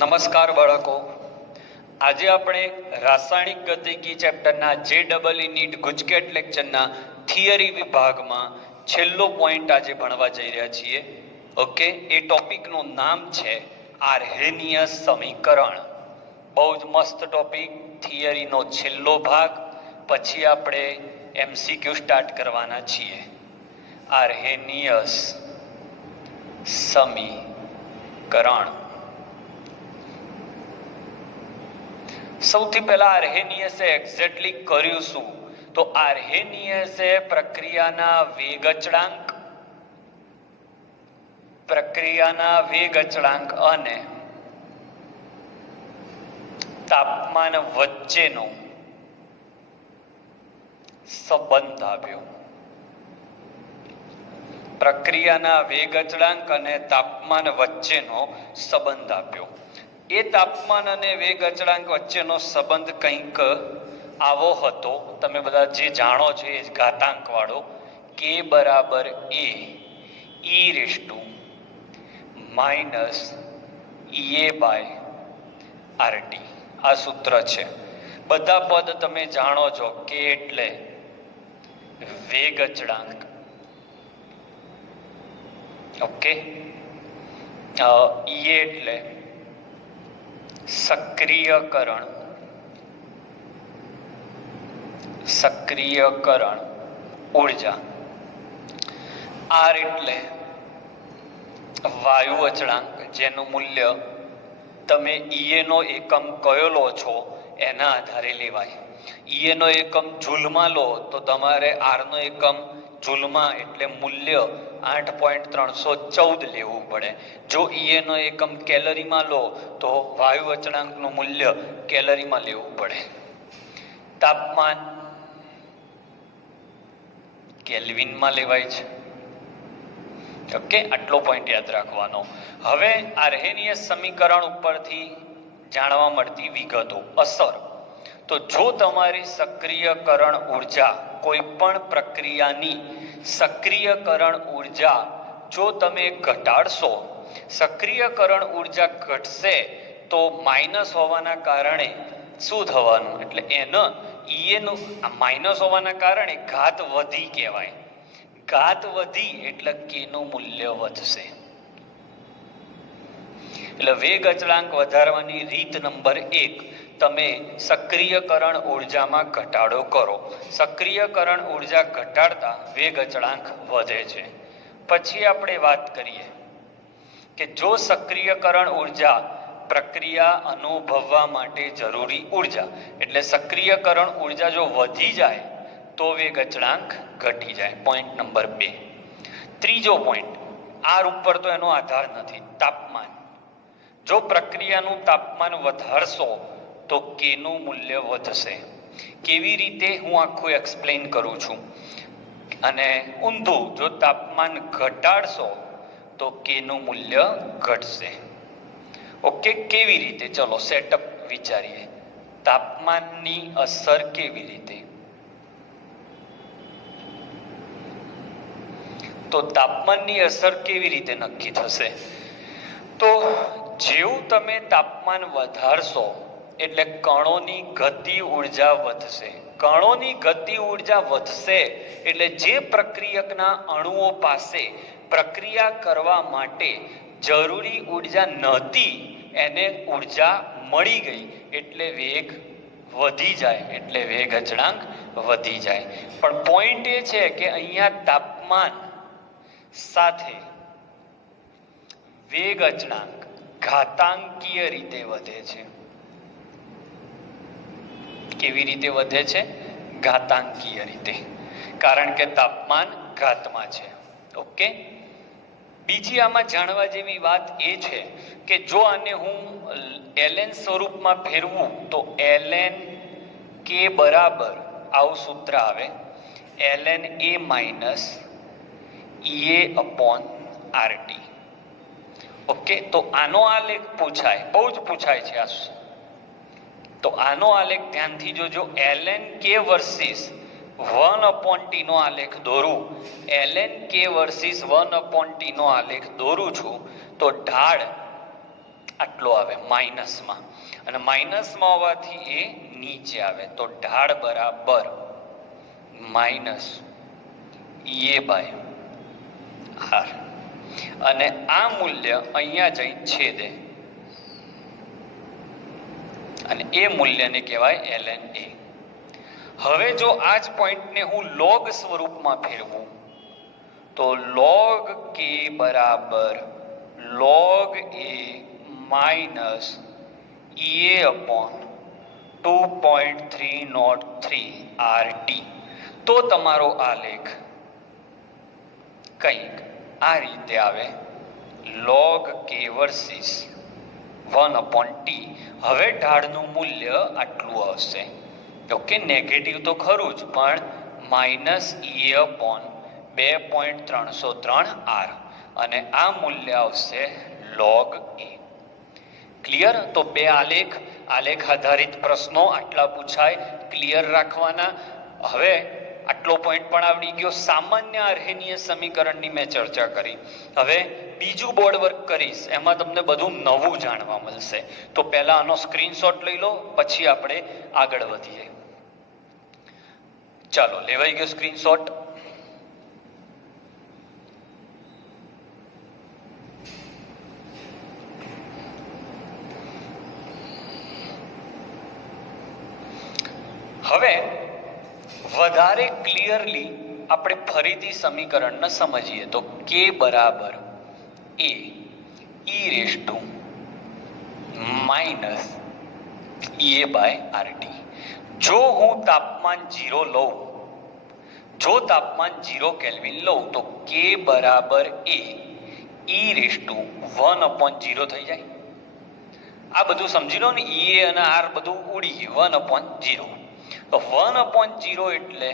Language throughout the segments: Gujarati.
નમસ્કાર બાળકો, આજે આપણે રાસાયણિક ગતિકી ચેપ્ટરના JEE નીટ ગુજકેટ લેક્ચરના થિયરી વિભાગમાં છેલ્લો પોઈન્ટ આજે ભણવા જઈ રહ્યા છીએ. ઓકે, એ ટોપિકનું નામ છે આર્હેનિયસ સમીકરણ. બહુ જ મસ્ત ટોપિક, થિયરીનો છેલ્લો ભાગ. પછી આપણે MCQ સ્ટાર્ટ કરવાના છીએ. આર્હેનિયસ સમીકરણ. સૌથી પહેલા આર્હેનિયસે એક્ઝેક્ટલી કર્યું શું? તો આર્હેનિયસે પ્રક્રિયાના વેગ અચળાંક અને તાપમાન વચ્ચેનો સંબંધ આપ્યો. પ્રક્રિયાના વેગ અચળાંક અને તાપમાન વચ્ચેનો સંબંધ આપ્યો. એ તાપમાન અને વેગ અચળાંક વચ્ચેનો સંબંધ કંઈક આવો હતો. તમે બધા જે જાણો છો એ ઘાતાંક વાળો, K બરાબર A e−EA/RT. આ સૂત્ર છે. બધા પદ તમે જાણો છો. K એટલે વેગ અચળાંક, ઓકે, E એટલે સક્રિયકરણ ઉર્જા, R એટલે વાયુ અચળાંક, જેનું મૂલ્ય તમે EA નો એકમ કયો લો છો એના આધારે લેવાય. EA નો એકમ જૂલમાં લો તો તમારે R નો એકમ જૂલમાં એટલે મૂલ્ય 8.314 લેવું પડે. જો EA નો એકમ કેલરીમાં લો તો વાયુ અચળાંકનું મૂલ્ય કેલરીમાં લેવું પડે. તાપમાન કેલ્વિનમાં લેવાય છે. ઓકે, આટલો પોઈન્ટ યાદ રાખવાનો. હવે આર્હેનિયસ સમીકરણ ઉપરથી જાણવા મળતી વિગતો. અસર. તો જો તમારી સક્રિયકરણ ઉર્જા, કોઈ પણ પ્રક્રિયાની સક્રિયકરણ ઉર્જા જો તમે ઘટાડશો, સક્રિયકરણ ઉર્જા ઘટશે તો માઇનસ હોવાના કારણે શું થવાનું? એટલે એનો EA નું માઇનસ હોવાના કારણે ઘાત વધી કહેવાય. ઘાત વધી એટલે K નું મૂલ્ય વધશે. એટલે વેગ અચળાંક વધારવાની રીત નંબર 1, તમે સક્રિયકરણ ઉર્જામાં ઘટાડો કરો. સક્રિયકરણ ઉર્જા ઘટાડતા વેગ અચળાંક વધે છે. પછી આપણે વાત કરીએ કે જો સક્રિયકરણ ઉર્જા પ્રક્રિયા અનુભવવા માટે જરૂરી ઉર્જા, એટલે સક્રિયકરણ ઉર્જા જો વધી જાય તો વેગ અચળાંક ઘટી જાય. Point number 2. ત્રીજો પોઈન્ટ, R ઉપર તો એનો આધાર નથી, તાપમાન. જો પ્રક્રિયાનું તાપમાન વધારશો તો K નું મૂલ્ય વધશે. કેવી રીતે હું આખું એક્સપ્લેન કરું છું. અને ઊંધું, જો તાપમાન ઘટાડશો તો K નું મૂલ્ય ઘટશે. ઓકે, કેવી રીતે? ચલો સેટઅપ વિચારીએ. તાપમાનની અસર કેવી રીતે? તો તાપમાનની અસર કેવી રીતે નક્કી થશે? તો જેવું તમે તાપમાન વધારશો એટલે કણોની ગતિ ઉર્જા વધશે. કણોની ગતિ ઉર્જા વધશે એટલે જે પ્રક્રિયકના અણુઓ પાસે પ્રક્રિયા કરવા માટે જરૂરી ઉર્જા નહોતી એને ઉર્જા મળી ગઈ એટલે વેગ વધી જાય, એટલે વેગ અચળાંક વધી જાય. પણ પોઈન્ટ એ છે કે અહીંયા તાપમાન સાથે વેગ અચળાંક ઘાતાંકીય રીતે વધે છે. કેવી રીતે વધે છે? ઘાતાંકીય રીતે, કારણ કે તાપમાન ઘાતમાં છે. ઓકે, બીજી આમાં જાણવા જેવી વાત એ છે કે જો આને હું ln સ્વરૂપમાં ફેરવું તો ln K બરાબર આવું સૂત્ર આવે, ln A-EA/RT. ઓકે, તો આનો આલેખ પૂછાય, બહુ જ પૂછાય છે આ. તો આનો આલેખ ધ્યાનથી જોજો. ln K વર્સિસ 1/T નો આલેખ દોરું. ln K વર્સિસ 1/T નો આલેખ દોરું છું તો ઢાળ આટલો આવે માઇનસમાં, અને માઇનસમાં હોવાથી એ નીચે આવે, તો ઢાળ બરાબર માઇનસ એ બાય આર, અને આ મૂલ્ય અહીંયા જઈ છેદે, અને એ મૂલ્યને કહેવાય ln a. હવે જો આ જ પોઈન્ટને હું લોગ સ્વરૂપમાં ફેરવું તો log k બરાબર log a minus ea upon 2.303 RT. તો તમારો આલેખ કંઈક આ રીતે આવે, log k વર્સિસ 1/t. હવે ઢાળનું મૂલ્ય આટલું આવશે. ઓકે, નેગેટિવ તો ખરું જ, પણ માઇનસ ea અપોન 2.303 R, અને આ મૂલ્ય આવશે log a. ક્લિયર? તો બે આલેખ આધારિત પ્રશ્નો આટલા પૂછાય, ક્લિયર રાખવાના. હવે આટલો પોઈન્ટ પણ આવડી ગયો. સામાન્ય અર્હેનીય સમીકરણની મેં ચર્ચા કરી. હવે બીજું બોર્ડ વર્ક કરીશ, એમાં તમને બધું નવું જાણવા મળશે. તો પહેલા આનો સ્ક્રીનશોટ લઈ લો, પછી આપણે આગળ વધીએ. ચાલો, લેવાઈ ગયો સ્ક્રીનશોટ. હવે વધારે ક્લિયરલી આપણે ફરીથી સમીકરણને સમજીએ તો k બરાબર a e raise to minus ea by RT. જો હું તાપમાન 0 લઉં, જો તાપમાન 0 કેલ્વિન લઉં તો k બરાબર a e રેઝ ટુ 1/0 થઈ જાય. આ બધું સમજી લો ને, ea અને r બધું ઉડી ગયું, 1/0. તો 1/0 એટલે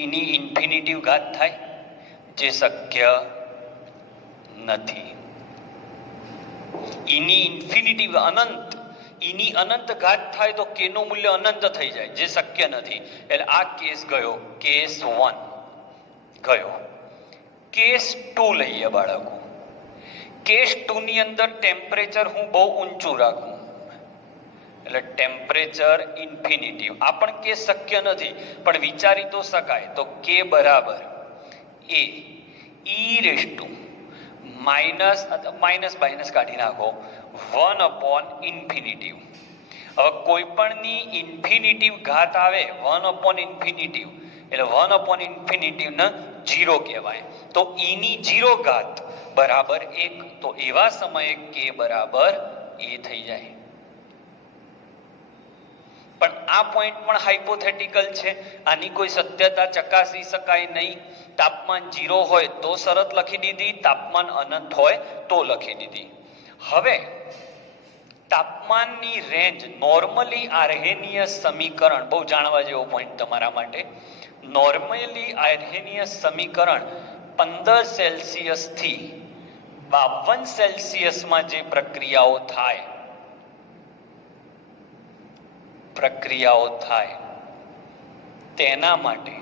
એની ઇન્ફિનિટિવ ઘાત થાય, જે શક્ય નથી. એની ઇન્ફિનિટિવ અનંત, એની અનંત ઘાત થાય તો કે નું મૂલ્ય અનંત થઈ જાય, જે શક્ય નથી. એટલે આ કેસ ગયો, કેસ 1 ગયો. કેસ 2 લઈએ બાળકો. કેસ 2 ની અંદર ટેમ્પરેચર હું બહુ ઊંચું રાખું, એટલે ટેમ્પરેચર ઇન્ફિનિટિવ. આ પણ કેસ શક્ય નથી, પણ વિચારી તો શકાય. તો k બરાબર a e raise to minus minus કાઢી નાખો 1/ઇન્ફિનિટિવ. હવે કોઈ પણની ઇન્ફિનિટિવ ઘાત આવે 1/ઇન્ફિનિટિવ, એટલે 1/ઇન્ફિનિટિવ ને 0 કહેવાય. તો એની 0 ઘાત બરાબર 1. તો એવા સમયે k બરાબર a થઈ જાય. પણ આ પોઈન્ટ પણ હાઇપોથેટિકલ છે, આની કોઈ સત્યતા ચકાસી શકાય નહીં. તાપમાન 0 હોય તો શરત લખી દીધી, તાપમાન અનંત હોય તો લખી દીધી. હવે તાપમાનની રેન્જ, નોર્મલી આર્હેનીય સમીકરણ, બહુ જાણવા જેવો પોઈન્ટ તમારા માટે. નોર્મલી આર્હેનીય સમીકરણ 15 સેલ્સિયસ થી 52 સેલ્સિયસમાં જે પ્રક્રિયાઓ થાય તેના માટે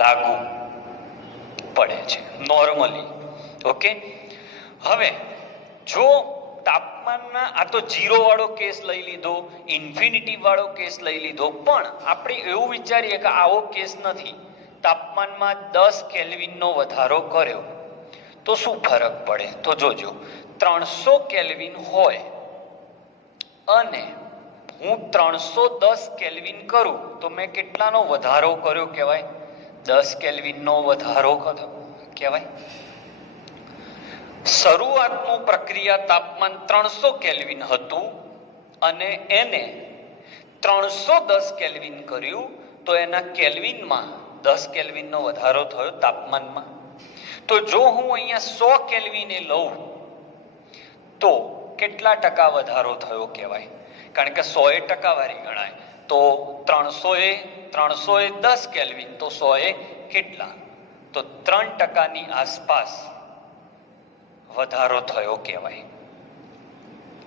લાગુ પડે છે નોર્મલી. ઓકે, હવે જો તાપમાનના, આ તો 0 વાળો કેસ લઈ લીધો, ઇન્ફિનિટી વાળો કેસ લઈ લીધો, પણ આપણે એવું વિચારીએ કે આવો કેસ નથી, તાપમાનમાં 10 કેલ્વિનનો વધારો કર્યો તો શું ફરક પડે? તો જોજો, 300 કેલ્વિન હોય અને હું 310 કેલ્વિન કરું તો મેં કેટલાનો વધારો કર્યો કહેવાય? 10 કેલ્વિનનો વધારો કહેવાય. શરૂઆતનું પ્રક્રિયા તાપમાન 300 કેલ્વિન હતું અને એને 310 કેલ્વિન કર્યું, તો એના કેલ્વિનમાં 10 કેલ્વિનનો વધારો થયો તાપમાનમાં. તો જો હું અહીંયા 100 કેલ્વિને લઉં તો કેટલા ટકા વધારો થયો કહેવાય? કારણ કે 100 એ ટકાવારી ગણાય. તો 300 એ 10 કેલ્વિન, તો 100 એ કેટલા? તો 3% આસપાસ વધારો થયો કહેવાય.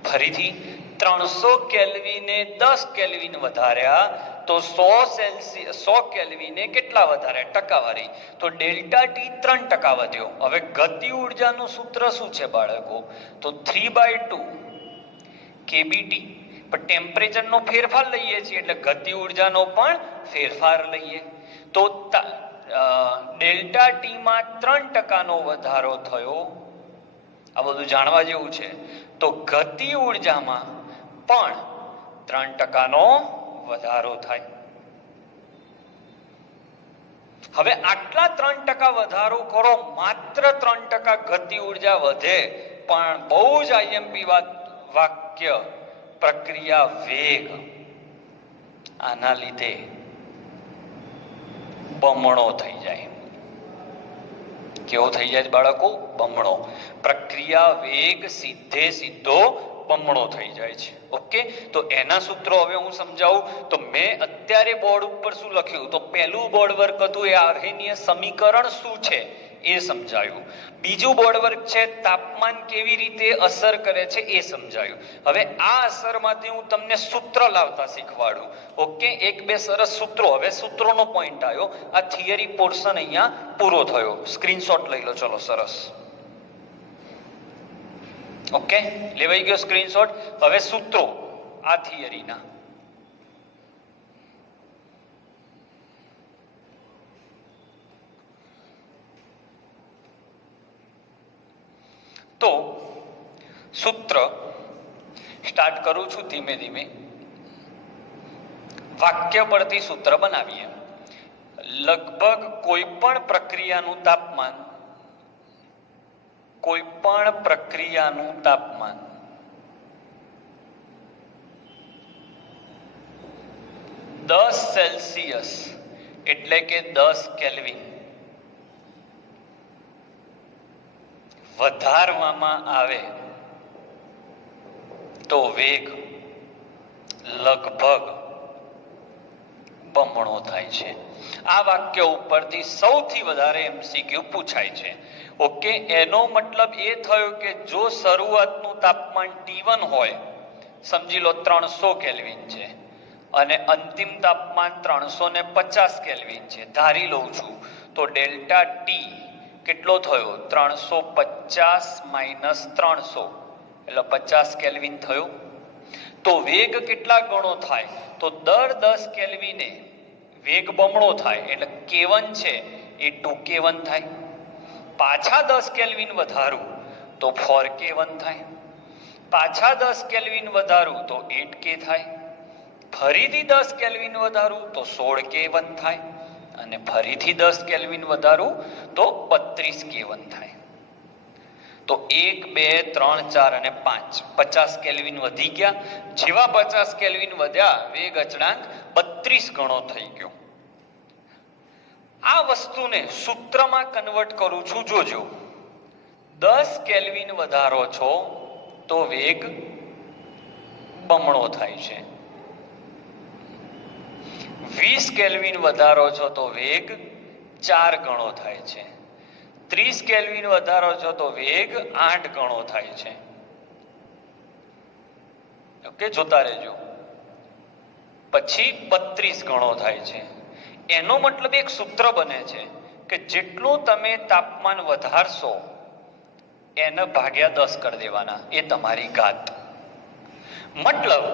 ફરીથી 300 કેલ્વિને 10 કેલ્વિન વધાર્યા તો 100 કેલ્વિને કેટલા વધારે ટકાવારી, તો ડેલ્ટા ટી 3% વધ્યો. હવે ગતિ ઉર્જાનું સૂત્ર શું છે બાળકો, તો 3/2 કેબીટી. પણ ટેમ્પરેચરનો ફેરફાર લઈએ છીએ એટલે ગતિ ઉર્જાનો પણ ફેરફાર લઈએ. તો ડેલ્ટા ટી માં 3% વધારો થયો. આ બધું જાણવા જેવું છે. તો ગતિ ઉર્જામાં પણ 3% વધારો થાય. હવે આટલા 3% વધારો કરો, માત્ર 3% ગતિ ઉર્જા વધે, પણ બહુ જ આઈએમપી વાક્ય પ્રક્રિયા વેગ આના લીધે બમણો થઈ જાય. કેવો થઈ જાય બાળકો? બમણો. પ્રક્રિયા વેગ સીધો બમણો થઈ જાય છે. ઓકે, તો એના સૂત્રો હવે હું સમજાવું. તો મેં અત્યારે બોર્ડ ઉપર શું લખ્યું, તો પહેલું બોર્ડ વર્ક હતું એ આર્હેનીય સમીકરણ શું છે એ સમજાયું. બીજું બોર્ડ વર્ક છે તાપમાન કેવી રીતે અસર કરે છે એ સમજાયું. હવે આ અસરમાંથી હું તમને સૂત્ર લાવતા શીખવાડું. ઓકે, એક બે સરસ સૂત્રો. હવે સૂત્રોનો પોઈન્ટ આવ્યો. આ થિયરી પોર્શન અહીંયા પૂરો થયો. સ્ક્રીનશોટ લઈ લો. ચલો, સરસ. ઓકે, લેવાઈ ગયો સ્ક્રીનશોટ. હવે સૂત્રો આ થિયરીના. તો સૂત્ર સ્ટાર્ટ કરું છું ધીમે ધીમે. વાક્ય પરથી સૂત્ર બનાવીએ. લગભગ કોઈ પણ પ્રક્રિયાનું તાપમાન 10 સેલ્સિયસ એટલે કે 10 કેલ્વિન વધારવામાં આવે તો વેગ લગભગ બમણો થાય છે. આ વાક્ય ઉપરથી સૌથી વધારે એમસીક્યુ પૂછાય છે. ઓકે, એનો મતલબ એ થયો કે જો શરૂઆતનું તાપમાન T1 હોય, સમજી લો 300 કેલ્વિન છે, અને અંતિમ તાપમાન 350 કેલ્વિન છે, ધારી લઉં છું, તો ડેલ્ટા ટી કેટલો થયો? 350 - 300 એટલે 50 કેલ્વિન થયો. તો વેગ કેટલા ગણો થાય? તો દર 10 કેલ્વિને વેગ બમણો થાય, એટલે K1 છે એ 2K1 થાય. પાછા 10 કેલ્વિન વધારું તો 4K1 થાય. પાછા 10 કેલ્વિન વધારું તો 8K થાય. ફરીથી 10 કેલ્વિન વધારું તો 16K1 થાય. અને ફરીથી 10 કેલ્વિન વધારું તો 32K1 થાય. તો 1, 2, 3, 4 અને 5 50 કેલ્વિન વધી ગયા. જેવા 50 કેલ્વિન વધ્યા, વેગ અચળાંક 32 ગણો થઈ ગયો. આ વસ્તુને સૂત્રમાં કન્વર્ટ કરું છું. જોજો, 10 કેલ્વિન વધારો છો તો વેગ બમણો થાય છે. 20 કેલ્વિન વધારો છો તો વેગ 4 ગણો થાય છે. 30 કેલ્વિન વધારો છો તો વેગ 8 ગણો થાય છે. ઓકે, જોતા રહેજો. પછી 32 ગણો થાય છે. એનો મતલબ એક સૂત્ર બને છે કે જેટલું તમે તાપમાન વધારશો એને ભાગ્યા 10 કરી દેવાના, એ તમારી ઘાત. મતલબ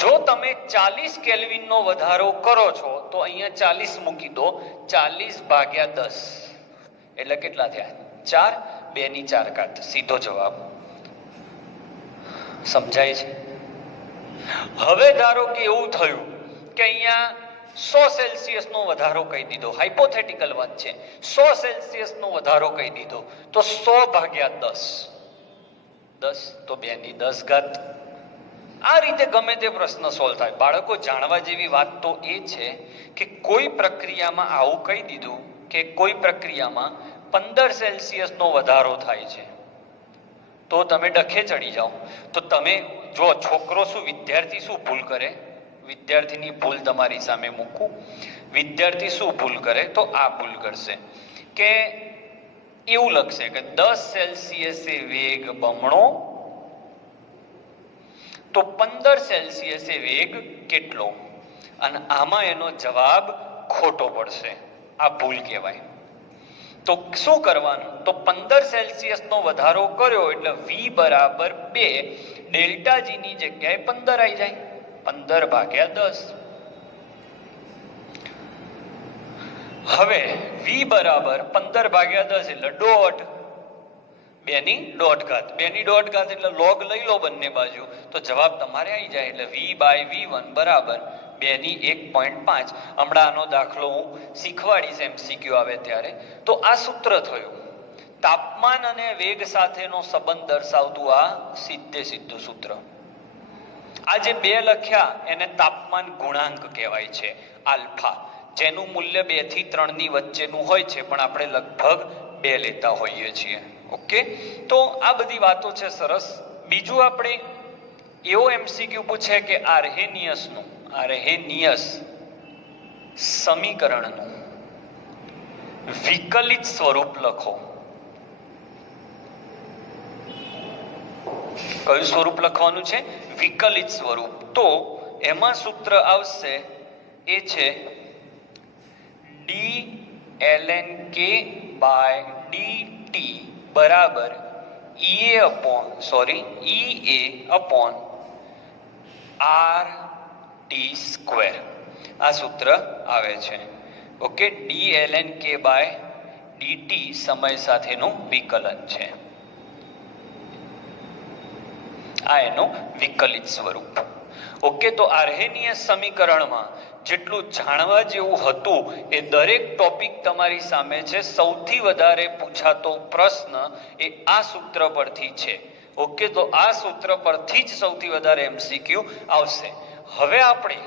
જો તમે 40 કેલ્વિન નો વધારો કરો છો તો અહીંયા 40 મૂકી દો. 40 ભાગ્યા 10 એટલે કેટલા થયા? 4. 2 ની 4 ઘાત. સીધો જવાબ. સમજાય છે? હવે ધારો કે એવું થયું કે અહીંયા 100 સેલ્સિયસ નો વધારો કહી દીધો. હાઇપોથેટિકલ વાત છે. 100 સેલ્સિયસ નો વધારો કહી દીધો તો 100 ભાગ્યા 10 તો 2 ની 10 ઘાત. આ રીતે ગમે તે પ્રશ્ન સોલ્વ થાય. બાળકો, જાણવા જેવી વાત તો એ છે કે કોઈ પ્રક્રિયામાં આવું કહી દીધું કે કોઈ પ્રક્રિયામાં 15 સેલ્સિયસ નો વધારો થાય છે, તો તમે ડખે ચડી જાઓ. તો તમે જો છોકરો શું, વિદ્યાર્થી શું ભૂલ કરે? વિદ્યાર્થીની ભૂલ તમારી સામે મૂકું. વિદ્યાર્થી શું ભૂલ કરે? તો આ ભૂલ કરશે કે એવું લખશે કે 10 સેલ્સિયસે વેગ બમણો, તો 15 સેલ્સિયસે વેગ કેટલો? અને આમાં એનો જવાબ ખોટો પડશે. આ ભૂલ કહેવાય. તો શું કરવાનું? તો 15 સેલ્સિયસનો વધારો કર્યો એટલે V બરાબર 2, ડેલ્ટા G ની જગ્યાએ 15 આવી જાય. 15/10. હવે V બરાબર 15/10 એટલે દોઢ. 2.5 એટલે લોગ લઈ લો બંને બાજુ તો જવાબ તમારે આવી જાય. એટલે V/V1 બરાબર 2.1.5. હમણાં આનો દાખલો હું શીખવાડીશ MCQ આવે ત્યારે. તો આ સૂત્ર થયું. તાપમાન અને વેગ સાથેનો સંબંધ દર્શાવતું આ સીધું સૂત્ર. આ જે 2 લખ્યા એને તાપમાન ગુણાંક કહેવાય છે, આલ્ફા, જેનું મૂલ્ય 2 થી 3 ની વચ્ચેનું હોય છે, પણ આપણે લગભગ 2 લેતા હોઈએ છીએ. ઓકે, તો આ બધી વાતો છે સરસ. બીજું આપણે એવો MCQ પૂછે કે આર્હેનિયસ સમીકરણનું વિકલિત સ્વરૂપ લખો. કયું સ્વરૂપ લખવાનું છે? વિકલિત સ્વરૂપ. તો એમાં સૂત્ર આવશે, એ છે dlnk/dt બરાબર EA upon RT². આ સૂત્ર આવે છે. ઓકે, dlnk/dt સમય સાથેનું વિકલન છે. આ એનું વિકલિત સ્વરૂપ. ઓકે, તો આર્હેનિયસ સમીકરણમાં જેટલું જાણવા જેવું હતું એ દરેક ટોપિક તમારી સામે છે. સૌથી વધારે પૂછાતો પ્રશ્ન એ આ સૂત્ર પરથી છે. ઓકે, તો આ સૂત્ર પરથી જ સૌથી વધારે MCQ આવશે. હવે આપણે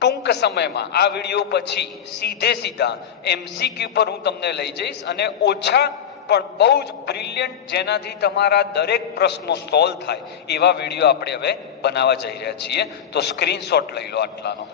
ટૂંક સમયમાં આ વિડીયો પછી સીધા MCQ પર હું તમને લઈ જઈશ, અને ઓછા પણ બહુ જ બ્રિલિયન્ટ, જેનાથી તમારા દરેક પ્રશ્નો સોલ્વ થાય એવા વિડીયો આપણે હવે બનાવવા જઈ રહ્યા છીએ. તો સ્ક્રીનશોટ લઈ લો આટલાનો.